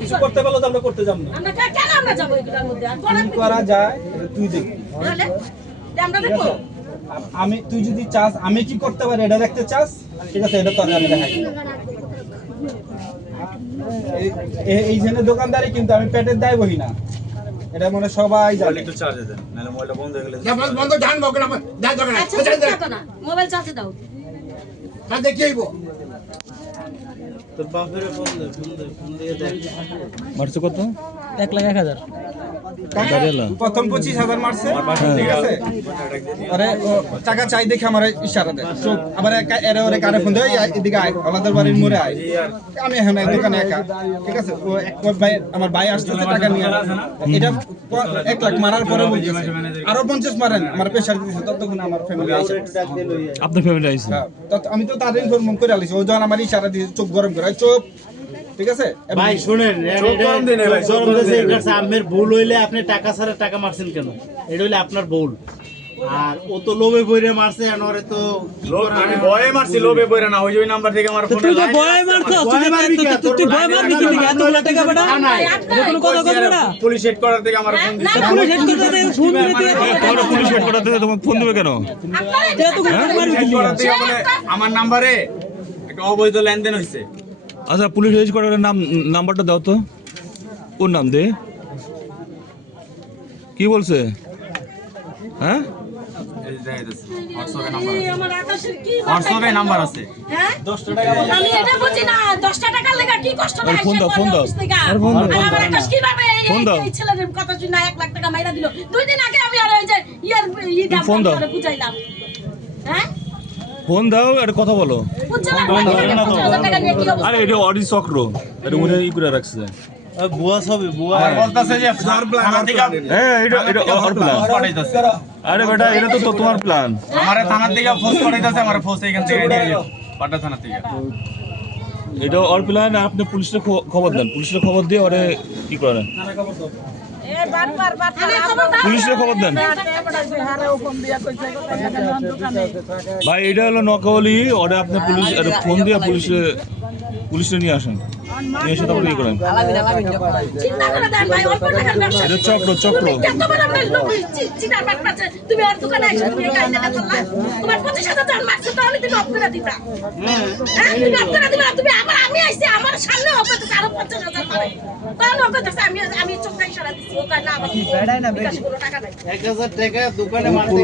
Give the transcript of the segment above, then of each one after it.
কিছু করতে পারলো তো আমরা করতে যাব না। আমরা কেন আমরা যাব এগুলোর মধ্যে? আর কি করা যায় তুই দেখ। তাহলে আমরা দেখো। আমি তুই যদি চাস আমি কি করতে পারি এটা দেখতে চাস, ঠিক আছে, এটা তোর আমি দেখাই। এই জেনে দোকানদারি কিন্তু আমি পেটের দায় বহি না, এটা মনে সবাই জানে। একটু চার্জে দেন, নাহলে মোবাইলটা বন্ধ হয়ে গেলে না বন্ধ জান বক না দাও দোকানে। আচ্ছা না মোবাইল চার্জে দাও। না দেখিইবো তোর বাপের ফোন দিয়ে দেখ। মারছো কত? 1,01,000 প্রথম 25,000 মারছে, ঠিক আছে। আরে টাকা চাই দেখে আমার ইশারা দেয়, চুপ। আবার এরে ওরে কারে ফোন দেয়, এদিকে আয়, আমাদের বাড়ির মোড়ে আয়। আমি এখন দোকানে একা, ঠিক আছে। ও ভাই আমার ভাই আসতেছে টাকা নিয়ে। এটা 1 লাখ মারার পরে বলতেছে আরো 50 মারেন, আমার প্রেসার দিতেছে। ততক্ষণ আমার ফ্যামিলি আইছে, আপনার ফ্যামিলি আইছে। আমি তো তাদের ইনফরম করে আলিছি। ও যখন আমার ইশারা দিয়ে চোখ গরম করে, চুপ, ঠিক আছে। ভাই শুনেন, আমের ভুল হইলে আপনি টাকা ছাড়া টাকা মারছেন কেন? এটা হইলে আপনার ভুল। আর ও তো লোভে বইরে মারছে, আনোরে তো আমি ভয়ে মারছি, লোভে বইরে না। ওই নাম্বার থেকে আমার ফোনে তুই তো ভয় মারছো, তুই ভয় মারবি কি লিগা? এতগুলো টাকা বেটা এটা কোনো কথা কইবে না। পুলিশ হেড করার থেকে আমার ফোন দিছে। পুলিশ হেড করতে ফোন দিতে তোমরা পুলিশ হেড করাতে তোমাকে ফোন দিবে কেন? এটা তো কোনো মারবি কি লিগা? থেকে বলে আমার নাম্বারে একটা অবৈধ লেনদেন হইছে। আচ্ছা, পুলিশ হেড করার নাম্বারটা দাও তো। কোন নাম দে? কি বলছে? হ্যাঁ, এই যে দেখাইতেছে হোয়াটসঅ্যাপে নাম্বার আছে। আমার আকাশের কি হোয়াটসঅ্যাপে নাম্বার আছে। হ্যাঁ 10 টাকা আমি এটা বুঝি না। 10 টাকা লাগা কি কষ্ট না। ফোন দাও, ফোন দাও। আমার আকাশ কি ভাবে ফোন দাও। এই ছেলের কথা শুনে 1 লাখ টাকা মাইরা দিল। 2 দিন আগে আমি আর ওই যে দাম ফোন দাও। করে বুঝাইলাম। হ্যাঁ ফোন দাও, একটা কথা বলো। বুঝছিলাম 50,000 টাকা নিয়ে কি অবস্থা। আরে এটা অডি চক্র, এটা মনে ই করে রাখছে। বুয়া সবে বুয়া বলতাছে যে থানা থেকে হ্যাঁ, এটা ওর প্ল্যান। পাঠাইতাছে। আরে বেটা, এটা তো তোমার প্ল্যান। আমারে থানা থেকে ফোন পাঠাইতাছে, আমারে ফোন এখান থেকে নিয়ে যাও পাটা থানা থেকে। এটা ওর প্ল্যান। আপনি পুলিশে খবর দেন, পুলিশে খবর দিয়ে ওরে কি করেন, পুলিশে খবর দেন। ভাই এটা হলো নকলি, ওরে আপনি পুলিশ ফোন দিয়ে পুলিশে নিয়ে আসেন, নিয়ে এসে তারপরে ইয়ে করেন। চিন্তা করে দেন ভাই, অল্প টাকার ব্যবসা। এটা চক্র। তুমি কত বড় আমরা লোক চিটার বাট পাচ্ছে। তুমি আর দোকানে এসে তুমি এই কাহিনীটা করলা। তোমার 25,000 টাকা মারছে তো আমি তুমি অফ করে দিতা। হ্যাঁ তুমি অফ করে দিবা। তুমি আমি আইছি আমার সামনে অফ করতে আরো 50,000 মারে। তাহলে অফ করতে আমি চোখটা ইশারা দিছি। ও কয় না আমার বেড়াই না বেশি কোনো টাকা নাই। 1000 টাকা দোকানে মারতে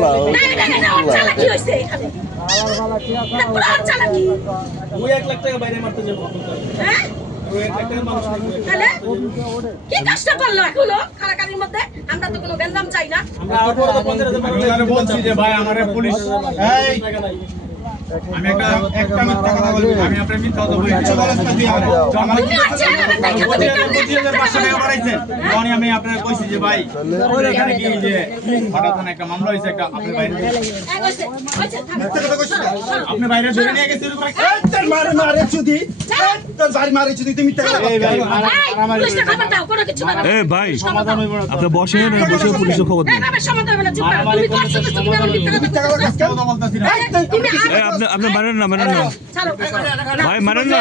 না ওর চালাকি হইছে এখানে। না পুরো ওর চালাকি। ওই 1 লাখ টাকা বাইরে মারতে যাবো। হ্যাঁ ওই 1 লাখ টাকা মানুষ নেই। তাহলে কি কষ্ট করলো এখনো খারাকারির মধ্যে? আমরা তো কোনো গেন্দাম চাই না। আমরা আর বড় 50,000 আমি ওনারে বলছি যে ভাই আমারে পুলিশ এই টাকা নাই। আমি একটা মিথ্যা কথা বলবি না। আমি আপনার মিথ্যা কথা বলি কিছু বলছ না তুই আমার তুমি আচ্ছা আমাদের দেখে বুঝি কামনে 25,500 টাকা বাড়াইছেন। তখন আমি আপনাকে কইছি যে ভাই এখানে কি যে হঠাৎ একটা মামলা হইছে, একটা আপনি বাইরে আপনি বাইরে ধরে নিয়ে গেছেন। তোর মারে চুদি, তোর বাড়ি মারে চুদি, তুমি টাকা পুলিশে খবর দাও, কোনো কিছু না। এ ভাই, আপনি বসেন, বসে পুলিশে খবর দেন। এইভাবে সমাধান হবে না। চুপ করো। তুমি করছো তো তুমি আমার মিথ্যা কথা বলছো। টাকা বলতাছি না। তুমি এ আপনি মানেন না, মানেন না ছাড়ো ভাই, মানেন না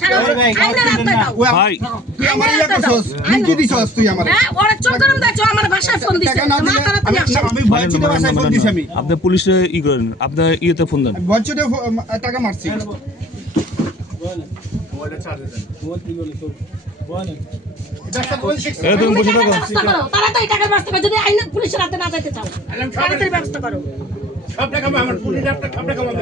ছাড়ো আইনা রাখতে দাও। ভাই। তুই আমার ইয়া করছস, হুমকি দিছস তুই আমারে। হ্যাঁ ওরা চোর করম দাও, আমার বাসায় ফোন দিছে। টাকা না দিলে আমি ভয় ছিল বাসায় ফোন দিছি আমি। আপনি পুলিশে ই করেন, আপনার ইয়েতে ফোন দেন। ভয় ছিল টাকা মারছি। মোবাইলটা চার্জে দেন। এ তুমি বসে থাকো। তাড়াতাড়ি টাকার ব্যবস্থা করো। যদি আইনা পুলিশের হাতে না যেতে চাও তাড়াতাড়ি ব্যবস্থা করো। সব টাকা আমার পুলিশ, সব টাকা আমার